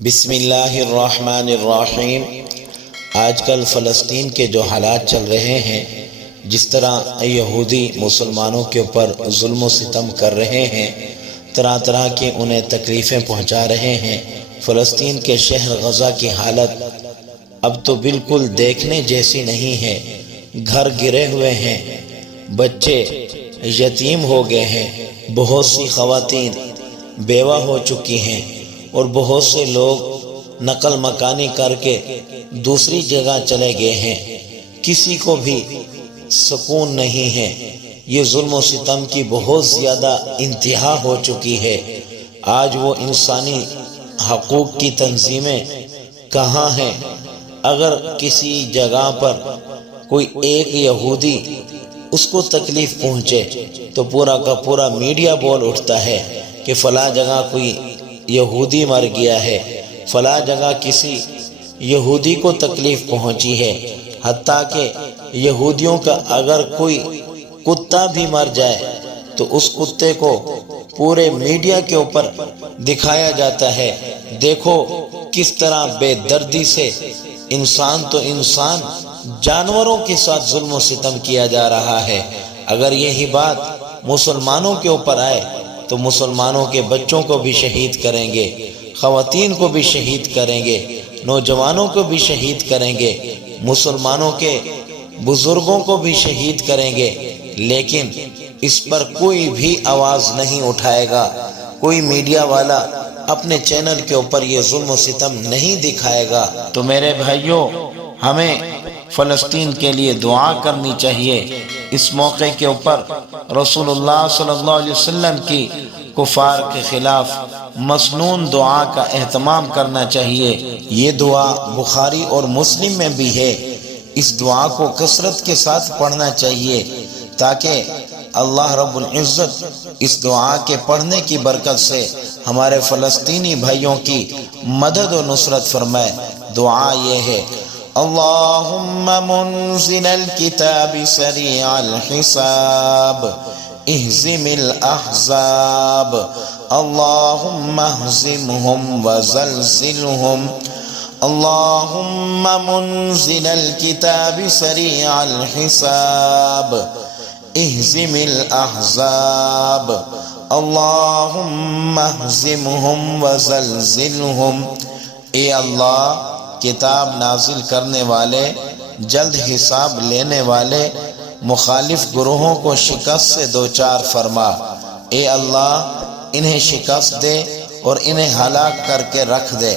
بسم اللہ الرحمن الرحیم۔ آج کل فلسطین کے جو حالات چل رہے ہیں، جس طرح یہودی مسلمانوں کے اوپر ظلم و ستم کر رہے ہیں، طرح طرح کی انہیں تکلیفیں پہنچا رہے ہیں، فلسطین کے شہر غزہ کی حالت اب تو بالکل دیکھنے جیسی نہیں ہے۔ گھر گرے ہوئے ہیں، بچے یتیم ہو گئے ہیں، بہت سی خواتین بیوہ ہو چکی ہیں، اور بہت سے لوگ نقل مکانی کر کے دوسری جگہ چلے گئے ہیں۔ کسی کو بھی سکون نہیں ہے۔ یہ ظلم و ستم کی بہت زیادہ انتہا ہو چکی ہے۔ آج وہ انسانی حقوق کی تنظیمیں کہاں ہیں؟ اگر کسی جگہ پر کوئی ایک یہودی اس کو تکلیف پہنچے تو پورا کا پورا میڈیا بول اٹھتا ہے کہ فلاں جگہ کوئی یہودی مر گیا ہے، فلاں جگہ کسی یہودی کو تکلیف پہنچی ہے۔ حتیٰ کہ یہودیوں کا اگر کوئی کتا بھی مر جائے تو اس کتے کو پورے میڈیا کے اوپر دکھایا جاتا ہے۔ دیکھو کس طرح بے دردی سے انسان تو انسان جانوروں کے ساتھ ظلم و ستم کیا جا رہا ہے۔ اگر یہی بات مسلمانوں کے اوپر آئے تو مسلمانوں کے بچوں کو بھی شہید کریں گے، خواتین کو بھی شہید کریں گے، نوجوانوں کو بھی شہید کریں گے، مسلمانوں کے بزرگوں کو بھی شہید کریں گے، لیکن اس پر کوئی بھی آواز نہیں اٹھائے گا۔ کوئی میڈیا والا اپنے چینل کے اوپر یہ ظلم و ستم نہیں دکھائے گا۔ تو میرے بھائیوں، ہمیں فلسطین کے لیے دعا کرنی چاہیے۔ اس موقع کے اوپر رسول اللہ صلی اللہ علیہ وسلم کی کفار کے خلاف مسنون دعا کا اہتمام کرنا چاہیے۔ یہ دعا بخاری اور مسلم میں بھی ہے۔ اس دعا کو کثرت کے ساتھ پڑھنا چاہیے تاکہ اللہ رب العزت اس دعا کے پڑھنے کی برکت سے ہمارے فلسطینی بھائیوں کی مدد و نصرت فرمائے۔ دعا یہ ہے: اللہم منزل الکتاب سریع الحساب اہزم الاحزاب اللہم اہزمہم وزلزلہم اللہم منزل الکتاب سریع الحساب اہزم الاحزاب اللہم اہزمہم وزلزلہم۔ اے اللہ، کتاب نازل کرنے والے، جلد حساب لینے والے مخالف گروہوں کو شکست سے دوچار فرما۔ اے اللہ، انہیں شکست دے اور انہیں ہلاک کر کے رکھ دے۔